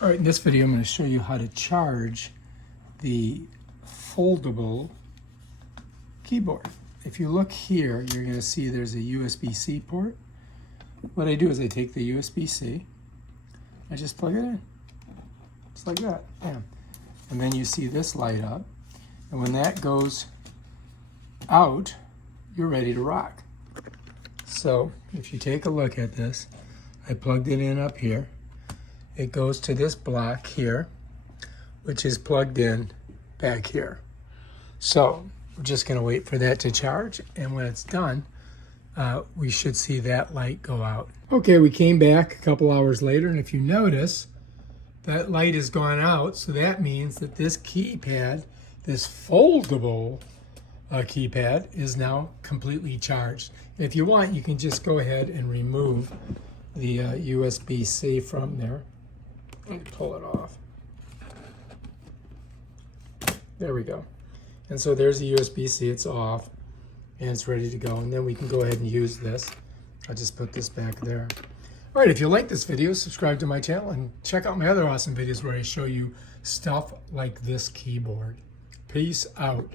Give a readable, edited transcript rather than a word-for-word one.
All right, in this video I'm going to show you how to charge the foldable keyboard. If you look here, you're going to see there's a USB-C port. What I do is I take the USB-C, I just plug it in, just like that, bam. And then you see this light up, and when that goes out, you're ready to rock. So if you take a look at this, I plugged it in up here. It goes to this block here, which is plugged in back here. So we're just going to wait for that to charge, and when it's done, we should see that light go out. Okay, we came back a couple hours later, and if you notice, that light has gone out, so that means that this keypad, this foldable keypad, is now completely charged. If you want, you can just go ahead and remove the USB-C from there and pull it off. There we go. And so there's the USB-C, it's off, and it's ready to go. And then we can go ahead and use this. I'll just put this back there. All right, if you like this video, subscribe to my channel and check out my other awesome videos where I show you stuff like this keyboard. Peace out.